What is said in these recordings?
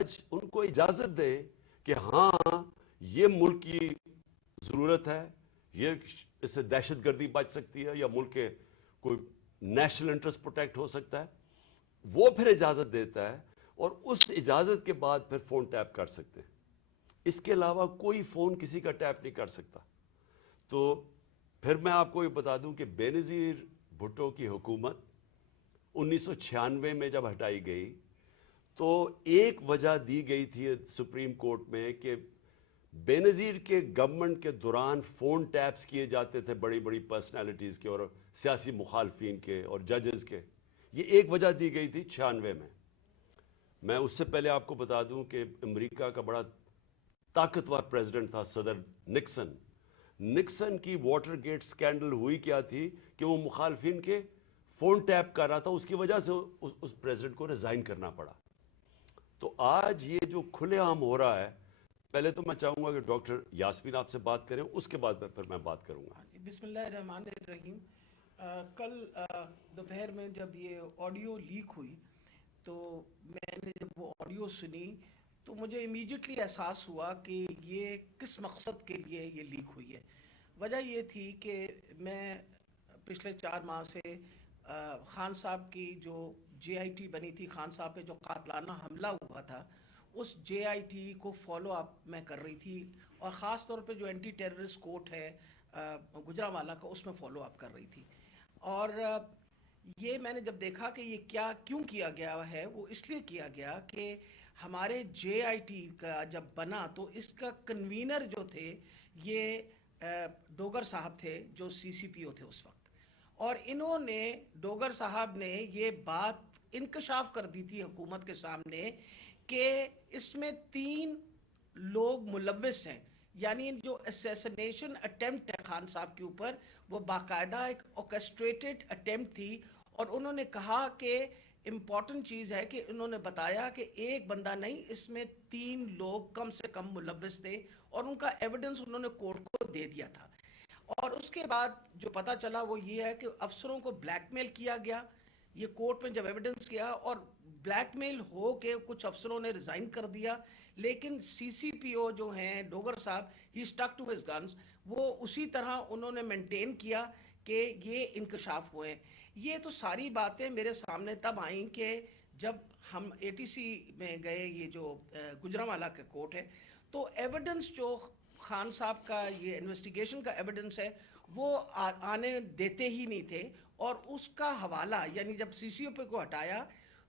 آج ان کو اجازت دے کہ ہاں یہ ملک کی ضرورت ہے, یہ اس سے دہشت گردی بچ سکتی ہے یا ملک کے کوئی نیشنل انٹرسٹ پروٹیکٹ ہو سکتا ہے, وہ پھر اجازت دیتا ہے اور اس اجازت کے بعد پھر فون ٹیپ کر سکتے ہیں. اس کے علاوہ کوئی فون کسی کا ٹیپ نہیں کر سکتا. تو پھر میں آپ کو یہ بتا دوں کہ بے نظیر بھٹو کی حکومت 1996 میں جب ہٹائی گئی تو ایک وجہ دی گئی تھی سپریم کورٹ میں کہ بے نظیر کے گورنمنٹ کے دوران فون ٹیپس کیے جاتے تھے بڑی بڑی پرسنالٹیز کے اور سیاسی مخالفین کے اور ججز کے. یہ ایک وجہ دی گئی تھی 96 میں. میں اس سے پہلے آپ کو بتا دوں کہ امریکہ کا بڑا طاقتور پریزیڈنٹ تھا صدر نکسن. نکسن کی واٹر گیٹ سکینڈل ہوئی کیا تھی کہ وہ مخالفین کے فون ٹیپ کر رہا تھا, اس کی وجہ سے اس پریزیڈنٹ کو ریزائن کرنا پڑا. تو آج یہ جو کھلے عام ہو رہا ہے, پہلے تو میں چاہوں گا کہ ڈاکٹر یاسمین آپ سے بات کریں, اس کے بعد پھر میں بات کروں گا. بسم اللہ الرحمن الرحیم. کل دوپہر میں جب یہ آڈیو لیک ہوئی تو میں نے جب وہ آڈیو سنی تو مجھے امیڈیٹلی احساس ہوا کہ یہ کس مقصد کے لیے یہ لیک ہوئی ہے. وجہ یہ تھی کہ میں پچھلے 4 ماہ سے خان صاحب کی جو جے آئی ٹی بنی تھی, خان صاحب پہ جو قاتلانہ حملہ ہوا تھا, اس جے آئی ٹی کو فالو اپ میں کر رہی تھی, اور خاص طور پہ جو اینٹی ٹیررسٹ کورٹ ہے گجرانوالہ کا, اس میں فالو اپ کر رہی تھی. اور یہ میں نے جب دیکھا کہ یہ کیوں کیا گیا ہے, وہ اس لیے کیا گیا کہ ہمارے جے آئی ٹی کا جب بنا تو اس کا کنوینر جو تھے یہ ڈوگر صاحب تھے جو سی سی پی او تھے اس وقت, اور انہوں نے ڈوگر صاحب نے یہ بات انکشاف کر دی تھی حکومت کے سامنے کہ اس میں 3 لوگ ملوث ہیں. یعنی جو اسیسنیشن اٹیمپٹ ہے خان صاحب کے اوپر, وہ باقاعدہ ایک آرکسٹریٹڈ اٹیمپٹ تھی. اور انہوں نے کہا کہ امپورٹنٹ چیز ہے کہ انہوں نے بتایا کہ ایک بندہ نہیں, اس میں 3 لوگ کم سے کم ملوث تھے, اور ان کا ایویڈنس انہوں نے کورٹ کو دے دیا تھا. اور اس کے بعد جو پتا چلا وہ یہ ہے کہ افسروں کو بلیک میل کیا گیا. یہ کورٹ میں جب ایویڈنس کیا اور بلیک میل ہو کے کچھ افسروں نے ریزائن کر دیا, لیکن سی سی پی او جو ہیں ڈوگر صاحب, ہی اسٹک ٹو ہز گنز, وہ اسی طرح انہوں نے مینٹین کیا کہ یہ انکشاف ہوئے. یہ تو ساری باتیں میرے سامنے تب آئیں کہ جب ہم اے ٹی سی میں گئے, یہ جو گجرانوالہ کا کورٹ ہے, تو ایویڈنس جو خان صاحب کا یہ انویسٹیگیشن کا ایویڈنس ہے وہ آنے دیتے ہی نہیں تھے. اور اس کا حوالہ یعنی جب سی سی او پی کو ہٹایا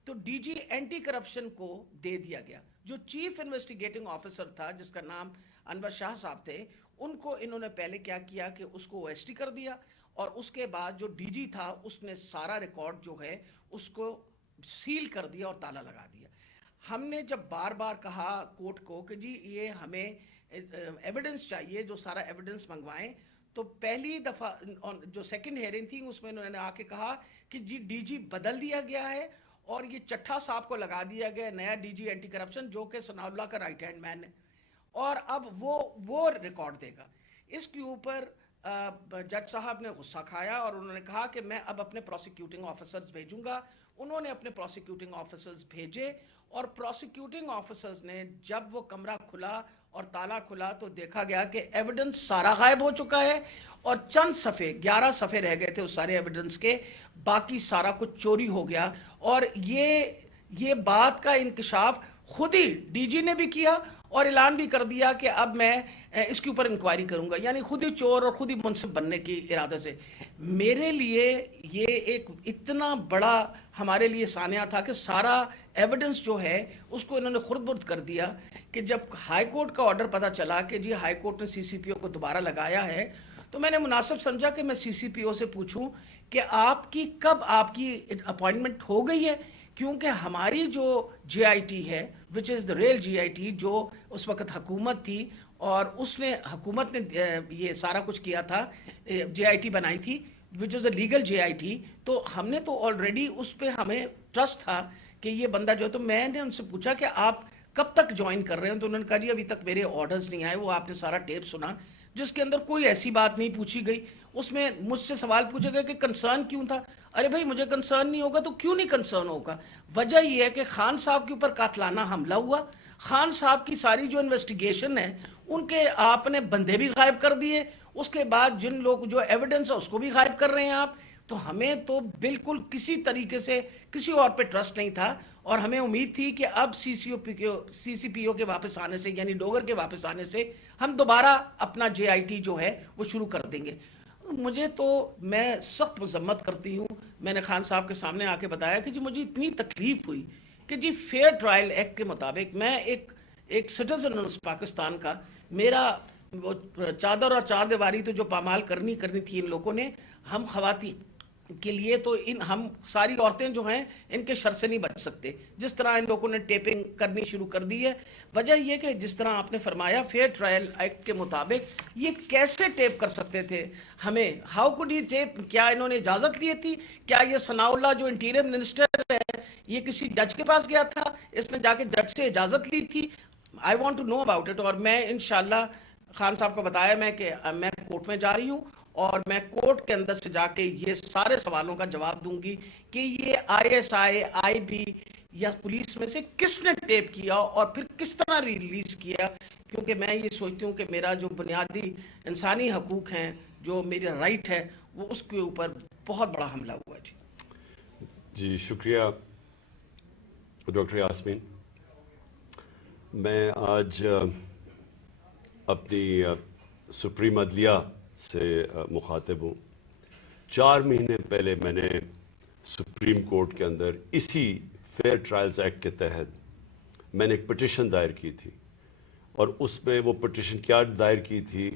تو ڈی جی اینٹی کرپشن کو دے دیا گیا. جو چیف انویسٹیگیٹنگ آفیسر تھا جس کا نام انور شاہ صاحب تھے, ان کو انہوں نے پہلے کیا کیا کہ اس کو او ایس ٹی کر دیا, اور اس کے بعد جو ڈی جی تھا اس نے سارا ریکارڈ جو ہے اس کو سیل کر دیا اور تالا لگا دیا. ہم نے جب بار بار کہا کورٹ کو کہ جی یہ ہمیں ایویڈنس چاہیے, جو سارا ایویڈنس منگوائیں, تو پہلی دفعہ جو سیکنڈ ہیئرنگ تھی اس میں انہوں نے آ کے کہا کہ جی ڈی جی بدل دیا گیا ہے اور یہ چٹھا صاحب کو لگا دیا گیا نیا ڈی جی اینٹی کرپشن, جو کہ ثناء اللہ کا رائٹ ہینڈ مین ہے, اور اب وہ ریکارڈ دے گا. اس کے اوپر جج صاحب نے غصہ کھایا اور انہوں نے کہا کہ میں اب اپنے پروسیکیوٹنگ آفیسرز بھیجوں گا. انہوں نے اپنے پروسیکیوٹنگ آفیسرز بھیجے, اور پروسیکیوٹنگ آفیسرز نے جب وہ کمرہ کھلا اور تالا کھلا تو دیکھا گیا کہ ایویڈنس سارا غائب ہو چکا ہے, اور چند صفحے 11 صفحے رہ گئے تھے اس سارے ایویڈنس کے, باقی سارا کچھ چوری ہو گیا. اور یہ بات کا انکشاف خود ہی ڈی جی نے بھی کیا اور اعلان بھی کر دیا کہ اب میں اس کے اوپر انکوائری کروں گا, یعنی خود ہی چور اور خود ہی منصف بننے کی ارادے سے. میرے لیے یہ ایک اتنا بڑا ہمارے لیے سانحہ تھا کہ سارا ایویڈنس جو ہے اس کو انہوں نے خرد برد کر دیا, کہ جب ہائی کورٹ کا آرڈر پتا چلا کہ جی ہائی کورٹ نے سی سی پی او کو دوبارہ لگایا ہے, تو میں نے مناسب سمجھا کہ میں سی سی پی او سے پوچھوں کہ کب آپ کی اپوائنٹمنٹ ہو گئی ہے, کیونکہ ہماری جو جے آئی ٹی ہے وچ از دا ریل جے آئی ٹی, جو اس وقت حکومت تھی اور حکومت نے یہ سارا کچھ کیا تھا, جے آئی ٹی بنائی تھی وچ از a legal J I T, تو ہم نے تو آلریڈی اس پہ ہمیں ٹرسٹ تھا کہ یہ بندہ جو ہے. تو میں نے ان سے پوچھا کہ آپ کب تک جوائن کر رہے ہیں, تو انہوں نے کہا جی ابھی تک میرے آرڈرز نہیں آئے. وہ آپ نے سارا ٹیپ سنا, جس کے اندر کوئی ایسی بات نہیں پوچھی گئی. اس میں مجھ سے سوال پوچھے گئے کہ کنسرن کیوں تھا. ارے بھائی مجھے کنسرن نہیں ہوگا تو کیوں نہیں کنسرن ہوگا؟ وجہ یہ ہے کہ خان صاحب کے اوپر قاتلانہ حملہ ہوا. خان صاحب کی ساری جو انویسٹیگیشن ہے ان کے آپ نے بندے بھی غائب کر دیے. اس کے بعد جن لوگ جو ایویڈنس ہے اس کو بھی غائب کر رہے ہیں آپ. تو ہمیں تو بالکل کسی طریقے سے کسی اور پہ ٹرسٹ نہیں تھا. اور ہمیں امید تھی کہ اب سی سی پی او کے واپس آنے سے یعنی ڈوگر کے واپس آنے سے ہم دوبارہ اپنا جے آئی ٹی جو ہے وہ شروع کر دیں گے. مجھے تو میں سخت مذمت کرتی ہوں. میں نے خان صاحب کے سامنے آ کے بتایا کہ جی مجھے اتنی تکلیف ہوئی کہ جی فیئر ٹرائل ایکٹ کے مطابق میں ایک سٹیزن ہوں پاکستان کا. میرا وہ چادر اور چار دیواری تو جو پامال کرنی تھی ان لوگوں نے ہم خواتین کے لیے تو ہم ساری عورتیں جو ہیں ان کے شر سے نہیں بچ سکتے. جس طرح ان لوگوں نے ٹیپنگ کرنی شروع کر دی ہے. وجہ یہ کہ جس طرح آپ نے فرمایا فیئر ٹرائل ایکٹ کے مطابق یہ کیسے ٹیپ کر سکتے تھے ہمیں؟ ہاؤ کوڈ یہ ٹیپ؟ کیا انہوں نے اجازت لی تھی؟ کیا یہ ثناء اللہ جو انٹیریئر منسٹر ہے یہ کسی جج کے پاس گیا تھا؟ اس نے جا کے جج سے اجازت لی تھی؟ I want to know about it. اور میں انشاءاللہ خان صاحب کو بتایا میں کہ میں کورٹ میں جا رہی ہوں اور میں کورٹ کے اندر سے جا کے یہ سارے سوالوں کا جواب دوں گی کہ یہ آئی ایس آئی بی یا پولیس میں سے کس نے ٹیپ کیا اور پھر کس طرح ریلیز کیا. کیونکہ میں یہ سوچتی ہوں کہ میرا جو بنیادی انسانی حقوق ہیں جو میرا رائٹ ہے وہ اس کے اوپر بہت بڑا حملہ ہوا ہے. جی شکریہ ڈاکٹر یاسمین. میں آج اپنی سپریم عدلیہ سے مخاطب ہوں. 4 مہینے پہلے میں نے سپریم کورٹ کے اندر اسی فیئر ٹرائلز ایکٹ کے تحت میں نے ایک پٹیشن دائر کی تھی. اور اس میں وہ پٹیشن کیا دائر کی تھی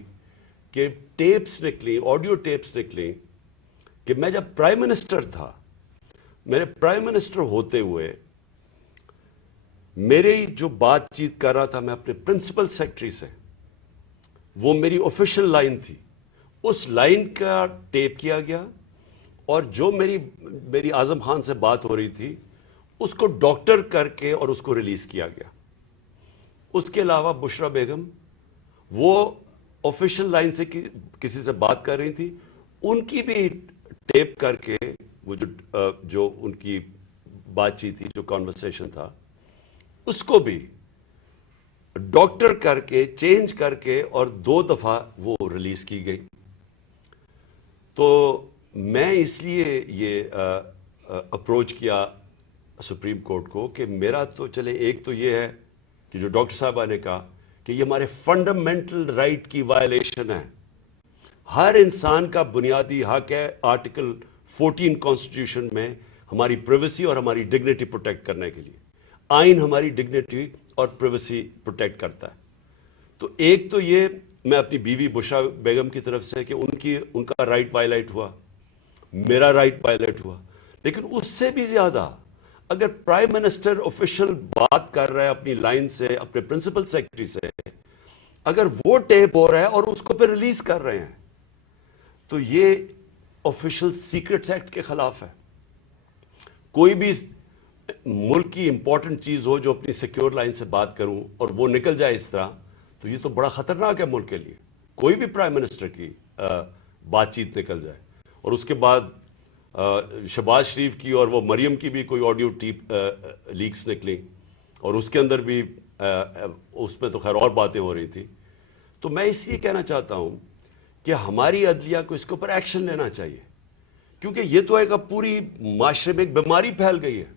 کہ ٹیپس نکلی، آڈیو ٹیپس نکلی کہ میں جب پرائم منسٹر تھا، میرے پرائم منسٹر ہوتے ہوئے میرے جو بات چیت کر رہا تھا میں اپنے پرنسپل سیکرٹری سے، وہ میری آفیشیل لائن تھی، اس لائن کا ٹیپ کیا گیا. اور جو میری اعظم خان سے بات ہو رہی تھی اس کو ڈاکٹر کر کے اور اس کو ریلیز کیا گیا. اس کے علاوہ بشرا بیگم وہ آفیشیل لائن سے کسی سے بات کر رہی تھی، ان کی بھی ٹیپ کر کے وہ جو ان کی بات چیت تھی، جو کانورسیشن تھا، اس کو بھی ڈاکٹر کر کے چینج کر کے اور 2 دفعہ وہ ریلیز کی گئی. تو میں اس لیے یہ اپروچ کیا سپریم کورٹ کو کہ میرا تو چلے ایک تو یہ ہے کہ جو ڈاکٹر صاحبہ نے کہا کہ یہ ہمارے فنڈامنٹل رائٹ کی وائلیشن ہے. ہر انسان کا بنیادی حق ہے آرٹیکل 14 کانسٹیٹیوشن میں ہماری پریویسی اور ہماری ڈگنیٹی پروٹیکٹ کرنے کے لیے. آئین ہماری ڈگنیٹی اور پریویسی پروٹیکٹ کرتا ہے. تو ایک تو یہ میں اپنی بیوی بشرا بیگم کی طرف سے کہ ان کا رائٹ وائلیٹ ہوا، میرا رائٹ وائلیٹ ہوا. لیکن اس سے بھی زیادہ اگر پرائم منسٹر آفیشیل بات کر رہا ہے اپنی لائن سے، اپنے پرنسپل سیکرٹری سے، اگر وہ ٹیپ ہو رہا ہے اور اس کو پھر ریلیز کر رہے ہیں تو یہ آفیشیل سیکرٹس ایکٹ کے خلاف ہے. کوئی بھی ملک کی امپورٹنٹ چیز ہو جو اپنی سیکیور لائن سے بات کروں اور وہ نکل جائے اس طرح، تو یہ تو بڑا خطرناک ہے ملک کے لیے. کوئی بھی پرائم منسٹر کی بات چیت نکل جائے. اور اس کے بعد شہباز شریف کی اور وہ مریم کی بھی کوئی آڈیو لیکس نکلی اور اس کے اندر بھی اس میں تو خیر اور باتیں ہو رہی تھی. تو میں اس لیے کہنا چاہتا ہوں کہ ہماری عدلیہ کو اس کے اوپر ایکشن لینا چاہیے، کیونکہ یہ تو ایک اب پوری معاشرے میں ایک بیماری پھیل گئی ہے.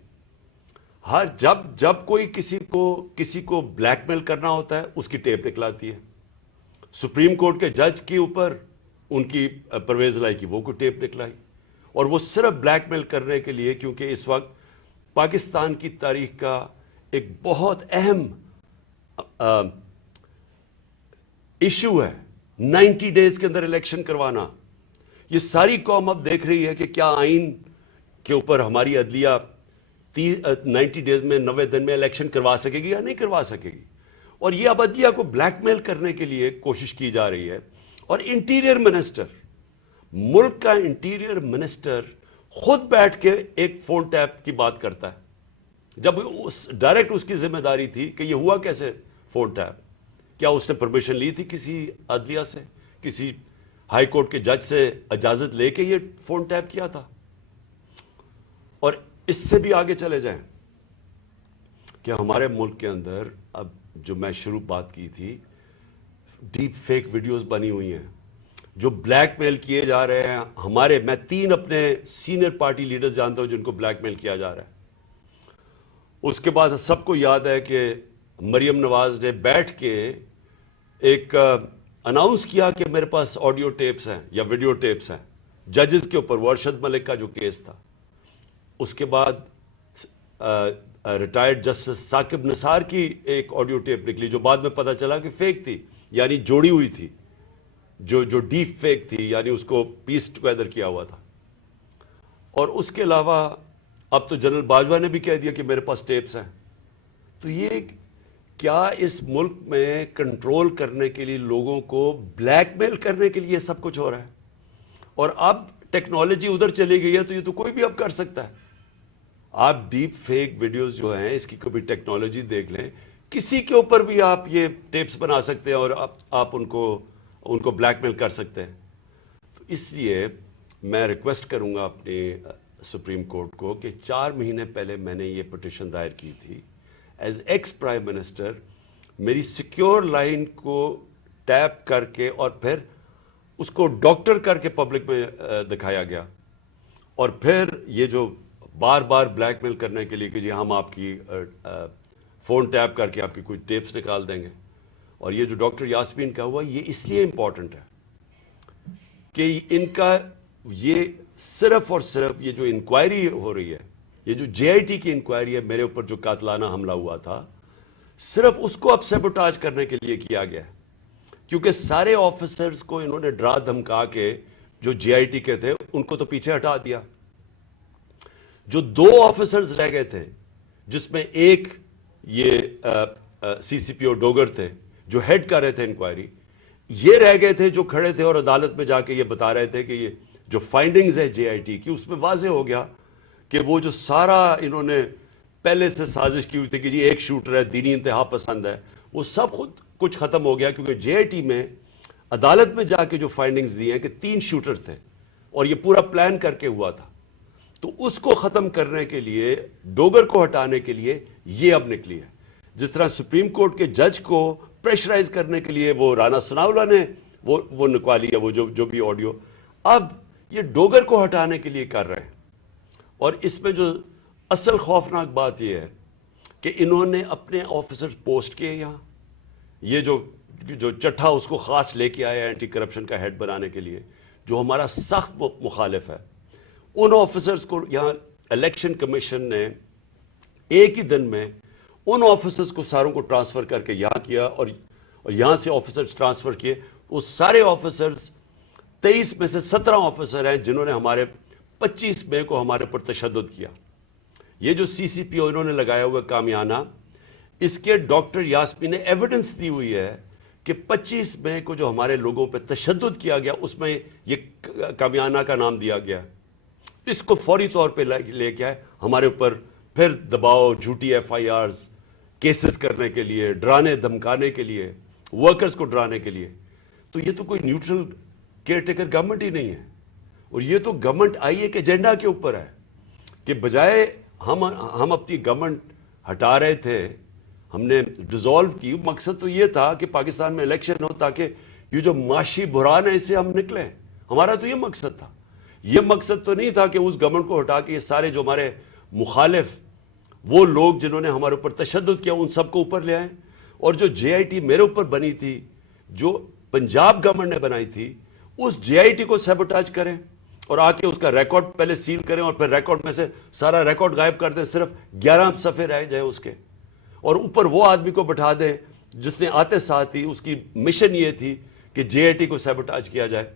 جب کوئی کسی کو بلیک میل کرنا ہوتا ہے اس کی ٹیپ نکلاتی ہے. سپریم کورٹ کے جج کے اوپر ان کی پرویز لائی کی وہ کو ٹیپ نکلائی، اور وہ صرف بلیک میل کرنے کے لیے، کیونکہ اس وقت پاکستان کی تاریخ کا ایک بہت اہم ایشو ہے 90 ڈیز کے اندر الیکشن کروانا. یہ ساری قوم اب دیکھ رہی ہے کہ کیا آئین کے اوپر ہماری عدلیہ 90 ڈیز میں 90 دن میں الیکشن کروا سکے گی یا نہیں کروا سکے گی. اور یہ اب عدلیہ کو بلیک میل کرنے کے لیے کوشش کی جا رہی ہے. اور انٹیریئر منسٹر، ملک کا انٹیریئر منسٹر خود بیٹھ کے ایک فون ٹیپ کی بات کرتا ہے، جب ڈائریکٹ اس کی ذمہ داری تھی کہ یہ ہوا کیسے فون ٹیپ. کیا اس نے پرمیشن لی تھی کسی عدلیہ سے؟ کسی ہائی کورٹ کے جج سے اجازت لے کے یہ فون ٹیپ کیا تھا؟ اور اس سے بھی آگے چلے جائیں کہ ہمارے ملک کے اندر اب جو میں شروع بات کی تھی، ڈیپ فیک ویڈیوز بنی ہوئی ہیں جو بلیک میل کیے جا رہے ہیں. میں 3 اپنے سینئر پارٹی لیڈرز جانتا ہوں جن کو بلیک میل کیا جا رہا ہے. اس کے بعد سب کو یاد ہے کہ مریم نواز نے بیٹھ کے ایک اناؤنس کیا کہ میرے پاس آڈیو ٹیپس ہیں یا ویڈیو ٹیپس ہیں ججز کے اوپر، وہ ارشد ملک کا جو کیس تھا. اس کے بعد ریٹائرڈ جسٹس ثاقب نثار کی ایک آڈیو ٹیپ نکلی جو بعد میں پتا چلا کہ فیک تھی، یعنی جوڑی ہوئی تھی، جو ڈیپ فیک تھی، یعنی اس کو پیس ٹوگیدر کیا ہوا تھا. اور اس کے علاوہ اب تو جنرل باجوہ نے بھی کہہ دیا کہ میرے پاس ٹیپس ہیں. تو یہ کیا اس ملک میں کنٹرول کرنے کے لیے، لوگوں کو بلیک میل کرنے کے لیے یہ سب کچھ ہو رہا ہے؟ اور اب ٹیکنالوجی ادھر چلی گئی ہے تو یہ تو کوئی بھی اب کر سکتا ہے. آپ ڈیپ فیک ویڈیوز جو ہیں اس کی کبھی ٹیکنالوجی دیکھ لیں، کسی کے اوپر بھی آپ یہ ٹیپس بنا سکتے ہیں اور آپ ان کو بلیک میل کر سکتے ہیں. تو اس لیے میں ریکویسٹ کروں گا اپنے سپریم کورٹ کو کہ 4 مہینے پہلے میں نے یہ پٹیشن دائر کی تھی. ایز ایکس پرائم منسٹر میری سیکیور لائن کو ٹیپ کر کے اور پھر اس کو ڈاکٹر کر کے پبلک میں دکھایا گیا. اور پھر یہ جو بار بار بلیک میل کرنے کے لیے کہ جی ہم آپ کی فون ٹیپ کر کے آپ کی کوئی ٹیپس نکال دیں گے. اور یہ جو ڈاکٹر یاسمین کا ہوا یہ اس لیے امپورٹنٹ ہے کہ ان کا یہ صرف اور صرف یہ جو انکوائری ہو رہی ہے، یہ جو جے آئی ٹی کی انکوائری ہے میرے اوپر جو قاتلانہ حملہ ہوا تھا، صرف اس کو اب سیبوٹاج کرنے کے لیے کیا گیا ہے. کیونکہ سارے آفیسرز کو انہوں نے ڈرا دھمکا کے جو جے آئی ٹی کے تھے ان کو تو پیچھے ہٹا دیا. جو 2 آفیسرز رہ گئے تھے جس میں ایک یہ سی سی پی او ڈوگر تھے جو ہیڈ کر رہے تھے انکوائری، یہ رہ گئے تھے جو کھڑے تھے اور عدالت میں جا کے یہ بتا رہے تھے کہ یہ جو فائنڈنگز ہے جے آئی ٹی کی، اس میں واضح ہو گیا کہ وہ جو سارا انہوں نے پہلے سے سازش کی ہوئی تھی کہ جی ایک شوٹر ہے، دینی انتہا پسند ہے، وہ سب خود کچھ ختم ہو گیا. کیونکہ جے آئی ٹی میں عدالت میں جا کے جو فائنڈنگز دی ہیں کہ 3 شوٹر تھے اور یہ پورا پلان کر کے ہوا تھا. تو اس کو ختم کرنے کے لیے، ڈوگر کو ہٹانے کے لیے یہ اب نکلی ہے. جس طرح سپریم کورٹ کے جج کو پریشرائز کرنے کے لیے وہ رانا ثناءاللہ نے وہ نکوالی ہے، وہ جو بھی آڈیو، اب یہ ڈوگر کو ہٹانے کے لیے کر رہے ہیں. اور اس میں جو اصل خوفناک بات یہ ہے کہ انہوں نے اپنے آفیسرز پوسٹ کیے یہاں. یہ جو چٹھا اس کو خاص لے کے آیا اینٹی کرپشن کا ہیڈ بنانے کے لیے، جو ہمارا سخت مخالف ہے، ان آفیسرز کو یہاں الیکشن کمیشن نے ایک ہی دن میں ان آفیسرز کو ساروں کو ٹرانسفر کر کے یہاں کیا اور یہاں سے آفیسرز ٹرانسفر کیے. وہ سارے آفیسرز 23 میں سے 17 آفیسر ہیں جنہوں نے 25 مئی کو ہمارے پر تشدد کیا. یہ جو سی سی پی او انہوں نے لگایا ہوا کامیانہ، اس کے ڈاکٹر یاسمین نے ایویڈنس دی ہوئی ہے کہ 25 مئی کو جو ہمارے لوگوں پہ تشدد کیا گیا اس میں یہ کامیانہ کا نام دیا گیا. اس کو فوری طور پہ لے کے آئے ہمارے اوپر پھر دباؤ، جھوٹی ایف آئی آرز کیسز کرنے کے لیے، ڈرانے دھمکانے کے لیے، ورکرز کو ڈرانے کے لیے. تو یہ تو کوئی نیوٹرل کیئر ٹیکر گورنمنٹ ہی نہیں ہے. اور یہ تو گورنمنٹ آئی ایک ایجنڈا کے اوپر ہے کہ بجائے ہم اپنی گورنمنٹ ہٹا رہے تھے، ہم نے ڈیزالو کی. مقصد تو یہ تھا کہ پاکستان میں الیکشن ہو تاکہ یہ جو معاشی بحران ہے اس سے ہم نکلیں. ہمارا تو یہ مقصد تھا. یہ مقصد تو نہیں تھا کہ اس گورنمنٹ کو ہٹا کے یہ سارے جو ہمارے مخالف وہ لوگ جنہوں نے ہمارے اوپر تشدد کیا ان سب کو اوپر لے آئیں. اور جو جے آئی ٹی میرے اوپر بنی تھی، جو پنجاب گورنمنٹ نے بنائی تھی، اس جے آئی ٹی کو سیبوٹاج کریں اور آ کے اس کا ریکارڈ پہلے سیل کریں اور پھر ریکارڈ میں سے سارا ریکارڈ غائب کر دیں، صرف 11 صفحے رہ جائے اس کے. اور اوپر وہ آدمی کو بٹھا دیں جس نے آتے ساتھ ہی اس کی مشن یہ تھی کہ جے آئی ٹی کو سیبوٹاج کیا جائے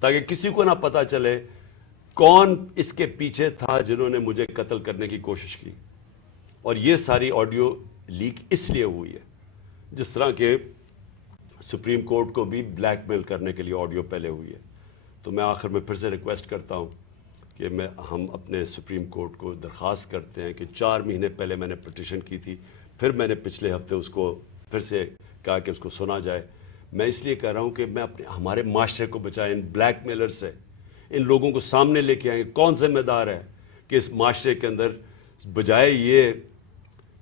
تاکہ کسی کو نہ پتا چلے کون اس کے پیچھے تھا جنہوں نے مجھے قتل کرنے کی کوشش کی. اور یہ ساری آڈیو لیک اس لیے ہوئی ہے، جس طرح کہ سپریم کورٹ کو بھی بلیک میل کرنے کے لیے آڈیو پہلے ہوئی ہے. تو میں آخر میں پھر سے ریکویسٹ کرتا ہوں کہ ہم اپنے سپریم کورٹ کو درخواست کرتے ہیں کہ 4 مہینے پہلے میں نے پٹیشن کی تھی، پھر میں نے پچھلے ہفتے اس کو پھر سے کہا کہ اس کو سنا جائے. میں اس لیے کہہ رہا ہوں کہ میں ہمارے معاشرے کو بچائیں ان بلیک میلر سے، ان لوگوں کو سامنے لے کے آئیں. کون ذمہ دار ہے کہ اس معاشرے کے اندر بجائے یہ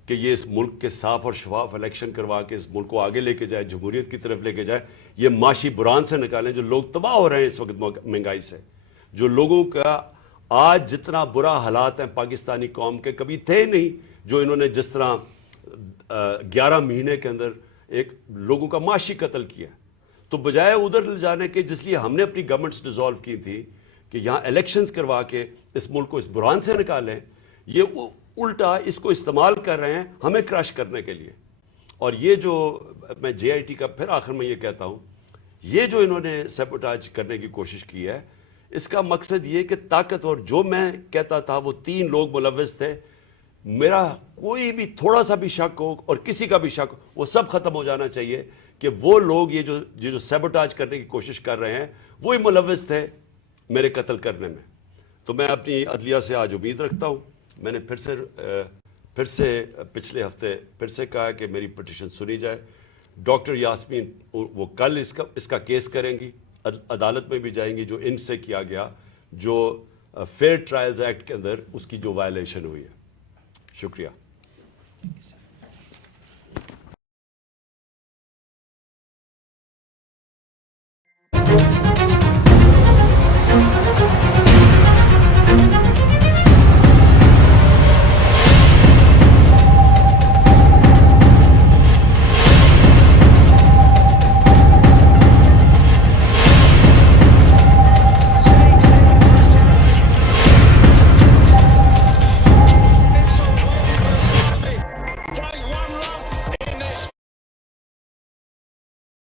کہ یہ اس ملک کے صاف اور شفاف الیکشن کروا کے اس ملک کو آگے لے کے جائے، جمہوریت کی طرف لے کے جائے، یہ معاشی بحران سے نکالیں. جو لوگ تباہ ہو رہے ہیں اس وقت مہنگائی سے، جو لوگوں کا آج جتنا برا حالات ہیں پاکستانی قوم کے کبھی تھے نہیں، جو انہوں نے جس طرح 11 مہینے کے اندر ایک لوگوں کا معاشی قتل کیا. تو بجائے ادھر لے جانے کے جس لیے ہم نے اپنی گورنمنٹس ڈیزالو کی تھی کہ یہاں الیکشنز کروا کے اس ملک کو اس بحران سے نکالیں، یہ الٹا اس کو استعمال کر رہے ہیں ہمیں کراش کرنے کے لیے. اور یہ جو میں جے آئی ٹی کا پھر آخر میں یہ کہتا ہوں، یہ جو انہوں نے سیبوٹاج کرنے کی کوشش کی ہے، اس کا مقصد یہ کہ طاقتور، جو میں کہتا تھا وہ 3 لوگ ملوث تھے، میرا کوئی بھی تھوڑا سا بھی شک ہو اور کسی کا بھی شک ہو، وہ سب ختم ہو جانا چاہیے کہ وہ لوگ یہ جو سیبوٹاج کرنے کی کوشش کر رہے ہیں وہی ملوث تھے میرے قتل کرنے میں. تو میں اپنی عدلیہ سے آج امید رکھتا ہوں. میں نے پھر سے پچھلے ہفتے پھر سے کہا کہ میری پٹیشن سنی جائے. ڈاکٹر یاسمین وہ کل اس کا کیس کریں گی، عدالت میں بھی جائیں گی، جو ان سے کیا گیا، جو فیئر ٹرائلز ایکٹ کے اندر اس کی جو وائلیشن ہوئی ہے. شکریہ.